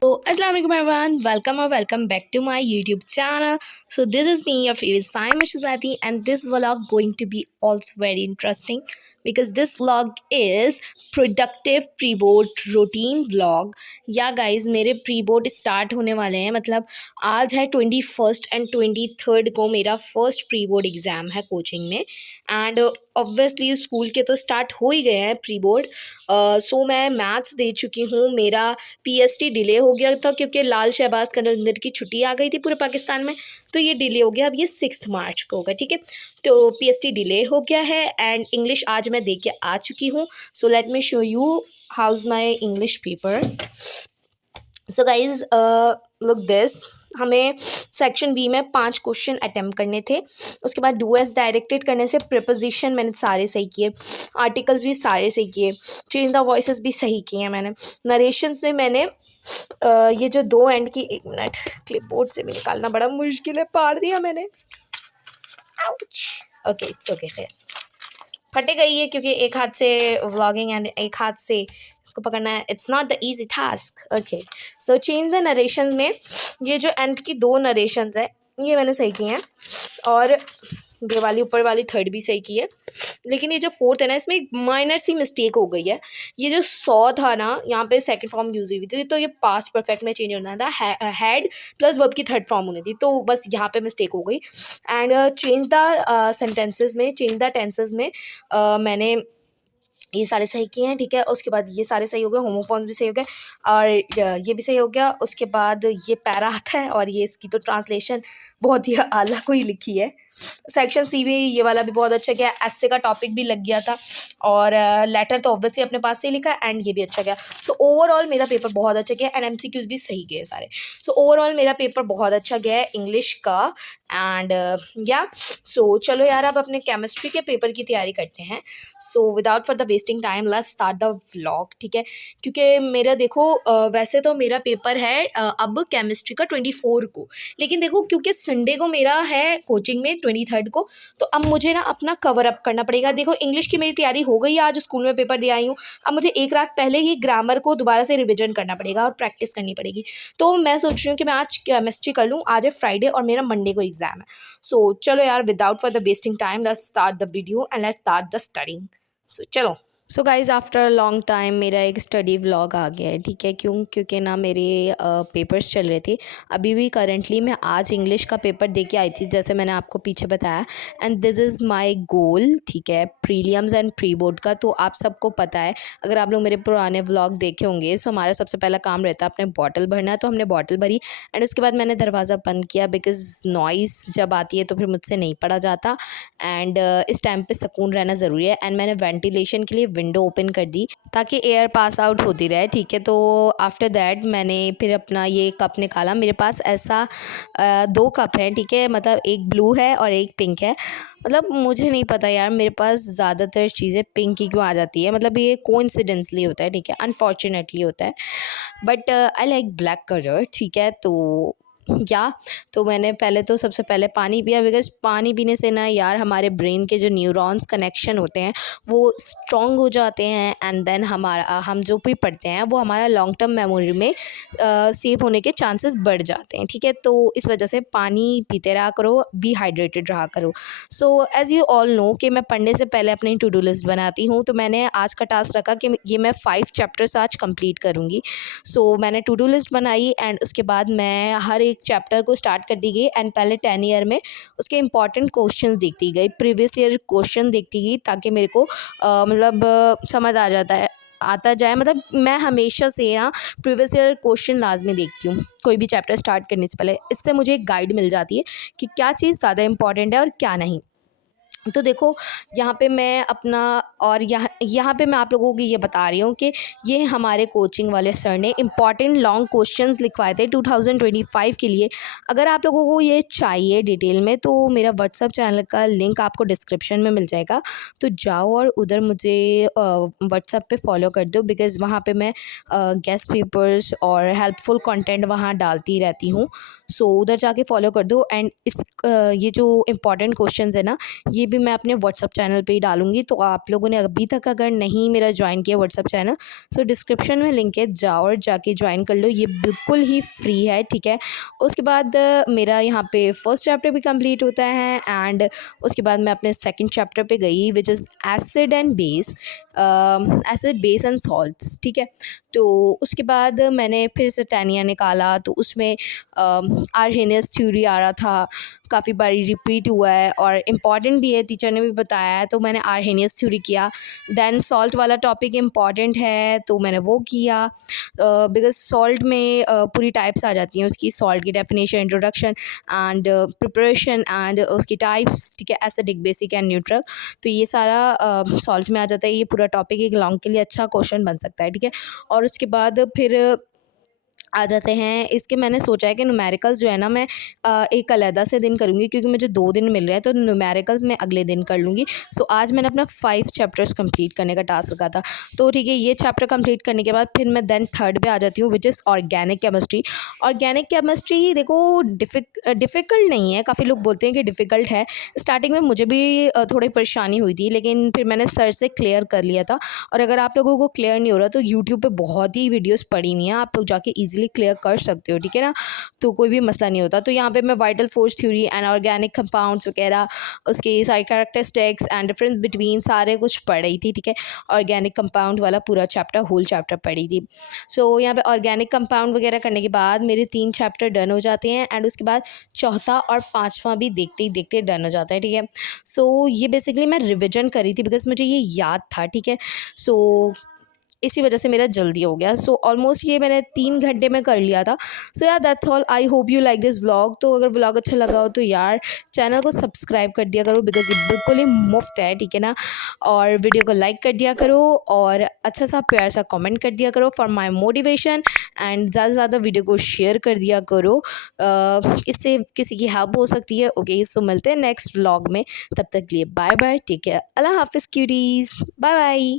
So, Assalamualaikum everyone, welcome or welcome back to my YouTube channel. So, this is me, your favorite Saima Shazati, and this vlog going to be also very interesting because this vlog is productive pre board routine vlog. Yeah guys मेरे pre board start होने वाले हैं, मतलब आज है 21 and 23 को मेरा first pre board exam है कोचिंग में। एंड ऑब्वियसली स्कूल के तो स्टार्ट हो ही गए हैं प्री बोर्ड। सो मैं मैथ्स दे चुकी हूँ। मेरा पीएसटी डिले हो गया था क्योंकि लाल शहबाज कलंदर की छुट्टी आ गई थी पूरे पाकिस्तान में, तो ये डिले हो गया। अब ये 6 मार्च को होगा, ठीक है। तो पीएसटी डिले हो गया है एंड इंग्लिश आज मैं दे के आ चुकी हूँ। So let me show you how's my English paper. So guys look this, हमें सेक्शन बी में 5 क्वेश्चन अटेम्प्ट करने थे। उसके बाद डू एज डायरेक्टेड करने से प्रिपोजिशन मैंने सारे सही किए, आर्टिकल्स भी सारे सही किए, चेंज द वॉइसेस भी सही किए हैं मैंने। नरेशंस में मैंने ये जो 2 एंड की, 1 मिनट, क्लिपबोर्ड से भी निकालना बड़ा मुश्किल है, फाड़ दिया मैंने। आउच। ओके, इट्स ओके, खैर फटे गई है क्योंकि एक हाथ से व्लॉगिंग एंड एक हाथ से इसको पकड़ना है, it's not the easy task. Okay, so change the narrations में ये जो एंड की 2 नरेशंस है ये मैंने सही किए हैं, और ये वाली ऊपर वाली 3rd भी सही की है। लेकिन ये जो 4th है ना, इसमें एक माइनर सी मिस्टेक हो गई है। ये जो 100 था ना, यहाँ पे सेकंड फॉर्म यूज हुई थी, तो ये पास्ट परफेक्ट में चेंज होना था, हैड प्लस वर्ब की 3rd फॉर्म होनी थी, तो बस यहाँ पे मिस्टेक हो गई। एंड चेंज द सेंटेंसेस में, चेंज द टेंसेस में मैंने ये सारे सही किए हैं, ठीक है। उसके बाद ये सारे सही हो गए, होमोफोन्स भी सही हो गए और ये भी सही हो गया। उसके बाद ये पैरा आता है और ये इसकी तो ट्रांसलेशन बहुत ही आला कोई लिखी है। सेक्शन सी भी ये वाला भी बहुत अच्छा गया, एस्से का टॉपिक भी लग गया था, और लेटर तो ऑब्वियसली अपने पास से ही लिखा है, एंड ये भी अच्छा गया। सो ओवरऑल मेरा पेपर बहुत अच्छा गया एंड एमसीक्यूज भी सही गए सारे। सो ओवरऑल मेरा पेपर बहुत अच्छा गया है इंग्लिश का। एंड या सो चलो यार, अब अपने केमिस्ट्री के पेपर की तैयारी करते हैं। So without for the wasting time let's start the vlog, ठीक है। क्योंकि मेरा देखो वैसे तो मेरा पेपर है अब केमिस्ट्री का 24 को, लेकिन देखो क्योंकि संडे को मेरा है कोचिंग में 23 को, तो अब मुझे ना अपना कवर अप करना पड़ेगा। देखो इंग्लिश की मेरी तैयारी हो गई है, आज स्कूल में पेपर दे आई हूँ, अब मुझे एक रात पहले ही ग्रामर को दोबारा से रिविजन करना पड़ेगा और प्रैक्टिस करनी पड़ेगी। तो मैं सोच रही हूँ कि मैं आज केमिस्ट्री कर लूँ, आज है फ्राइडे और मेरा मंडे को एग्जाम है। सो चलो यार, without for the wasting time let's start the video and let's start the studying. So चलो। So guys after long time मेरा एक स्टडी व्लॉग आ गया है, ठीक है। क्योंकि ना मेरे पेपर्स चल रहे थे अभी भी। करंटली मैं आज इंग्लिश का पेपर दे के आई थी, जैसे मैंने आपको पीछे बताया। And this is my goal, ठीक है, प्रीलियम्स एंड प्री बोर्ड का। तो आप सबको पता है, अगर आप लोग मेरे पुराने व्लॉग देखे होंगे, सो हमारा सबसे पहला काम रहता है अपने बॉटल भरना। तो हमने बॉटल भरी एंड उसके बाद मैंने दरवाज़ा बंद किया, बिकॉज नॉइज़ जब आती है तो फिर मुझसे नहीं पढ़ा जाता। एंड इस टाइम पे सुकून रहना ज़रूरी है। एंड मैंने वेंटिलेशन के लिए विंडो ओपन कर दी ताकि एयर पास आउट होती रहे, ठीक है। तो आफ्टर दैट मैंने फिर अपना ये कप निकाला। मेरे पास ऐसा 2 कप हैं, ठीक है, मतलब एक ब्लू है और एक पिंक है। मतलब मुझे नहीं पता यार, मेरे पास ज़्यादातर चीज़ें पिंक ही क्यों आ जाती है, मतलब ये कोइंसिडेंटली होता है, ठीक है, अनफॉर्चुनेटली होता है। But I like black colour, ठीक है। तो या तो मैंने पहले तो सबसे पहले पानी पिया, बिकॉज पानी पीने से ना यार हमारे ब्रेन के जो न्यूरॉन्स कनेक्शन होते हैं वो स्ट्रॉन्ग हो जाते हैं। एंड देन हम जो भी पढ़ते हैं वो हमारा लॉन्ग टर्म मेमोरी में सेव होने के चांसेस बढ़ जाते हैं, ठीक है। तो इस वजह से पानी पीते रहा करो, बी हाइड्रेटेड रहा करो। So as you all know कि मैं पढ़ने से पहले अपनी टू डू लिस्ट बनाती हूँ, तो मैंने आज का टास्क रखा कि ये मैं 5 चैप्टर्स आज कंप्लीट करूँगी। सो मैंने टू डू लिस्ट बनाई एंड उसके बाद मैं हर एक चैप्टर को स्टार्ट कर दी गई। एंड पहले 10 ईयर में उसके इंपॉर्टेंट क्वेश्चंस देखती गई, प्रीवियस ईयर क्वेश्चन देखती गई, ताकि मेरे को समझ आता जाए। मतलब मैं हमेशा से ना प्रीवियस ईयर क्वेश्चन लाजमी देखती हूँ कोई भी चैप्टर स्टार्ट करने से पहले। इससे मुझे एक गाइड मिल जाती है कि क्या चीज़ ज़्यादा इंपॉर्टेंट है और क्या नहीं। तो देखो यहाँ पे मैं अपना और यहाँ यहाँ पे मैं आप लोगों को ये बता रही हूँ कि ये हमारे कोचिंग वाले सर ने इम्पॉर्टेंट लॉन्ग क्वेश्चंस लिखवाए थे 2025 के लिए। अगर आप लोगों को ये चाहिए डिटेल में तो मेरा व्हाट्सअप चैनल का लिंक आपको डिस्क्रिप्शन में मिल जाएगा, तो जाओ और उधर मुझे व्हाट्सअप पे फॉलो कर दो, बिकॉज़ वहाँ पे मैं गेस्ट पेपर्स और हेल्पफुल कंटेंट वहाँ डालती रहती हूँ। सो उधर जाके फॉलो कर दो। एंड ये जो इम्पॉर्टेंट क्वेश्चंस है ना, ये भी मैं अपने व्हाट्सअप चैनल पे ही डालूँगी। तो आप लोगों ने अभी तक अगर नहीं मेरा जॉइन किया व्हाट्सअप चैनल, सो डिस्क्रिप्शन में लिंक है, जाओ और जाके जॉइन कर लो, ये बिल्कुल ही फ्री है, ठीक है। उसके बाद मेरा यहाँ पे फर्स्ट चैप्टर भी कंप्लीट होता है एंड उसके बाद मैं अपने सेकंड चैप्टर पे गई, which is acid and base, acid base and salts, ठीक है। तो उसके बाद मैंने फिर से टैनिया निकाला, तो उसमें आर्हेनियस थ्योरी आ रहा था, काफ़ी बारी रिपीट हुआ है और इम्पॉर्टेंट भी है, टीचर ने भी बताया है, तो मैंने आर्हेनियस थ्योरी किया। देन सॉल्ट वाला टॉपिक इम्पॉर्टेंट है तो मैंने वो किया, बिकॉज सॉल्ट में पूरी टाइप्स आ जाती हैं उसकी, सॉल्ट की definition, introduction and preparation and उसकी टाइप्स, ठीक है, एसिडिक, बेसिक एंड न्यूट्रल। तो ये सारा सॉल्ट में आ जाता है। ये पूरा टॉपिक एक लॉन्ग के लिए अच्छा क्वेश्चन बन सकता है, ठीक है। और उसके बाद फिर आ जाते हैं इसके, मैंने सोचा है कि न्यूमेरिकल्स जो है ना मैं एक अलहदा से दिन करूँगी, क्योंकि मुझे 2 दिन मिल रहे हैं, तो न्यूमेरिकल्स मैं अगले दिन कर लूँगी। सो आज मैंने अपना 5 चैप्टर्स कंप्लीट करने का टास्क रखा था, तो ठीक है, ये चैप्टर कंप्लीट करने के बाद फिर मैं देन थर्ड पे आ जाती हूँ, which is organic chemistry. Organic chemistry देखो डिफ़िकल्ट नहीं है, काफ़ी लोग बोलते हैं कि डिफ़िकल्ट है। स्टार्टिंग में मुझे भी थोड़ी परेशानी हुई थी, लेकिन फिर मैंने सर से क्लियर कर लिया था। और अगर आप लोगों को क्लियर नहीं हो रहा तो यूट्यूब पे बहुत ही वीडियोस पड़ी हुई हैं, आप लोग जाके इजीली क्लियर कर सकते हो, ठीक है ना। तो कोई भी मसला नहीं होता। तो यहाँ पे मैं vital force theory and organic compounds वगैरह, उसके सारे कैरेक्टरिस्टिक्स एंड डिफरेंस बिटवीन सारे कुछ पढ़ रही थी, ठीक है। ऑर्गेनिक कंपाउंड वाला पूरा चैप्टर, होल चैप्टर पढ़ी थी। सो यहाँ पे ऑर्गेनिक कंपाउंड वगैरह करने के बाद मेरे 3 चैप्टर डन हो जाते हैं एंड उसके बाद चौथा और 5वां भी देखते ही देखते डन हो जाता है, ठीक है। सो ये बेसिकली मैं रिविजन करी थी बिकॉज मुझे ये याद था, ठीक है। सो इसी वजह से मेरा जल्दी हो गया। सो ऑलमोस्ट ये मैंने 3 घंटे में कर लिया था। सो यार that's all, I hope you like this vlog. तो अगर व्लॉग अच्छा लगा हो तो यार चैनल को सब्सक्राइब कर दिया करो, बिकॉज ये बिल्कुल ही मुफ्त है, ठीक है ना। और वीडियो को लाइक कर दिया करो और अच्छा सा प्यार सा कमेंट कर दिया करो फॉर माई मोटिवेशन, एंड ज़्यादा से ज़्यादा वीडियो को शेयर कर दिया करो, इससे किसी की हेल्प हो सकती है। ओके, सो मिलते हैं नेक्स्ट व्लॉग में, तब तक के लिए बाय बाय, टेक केयर, अल्लाह हाफिज़ क्यूटीज़, बाय बाय।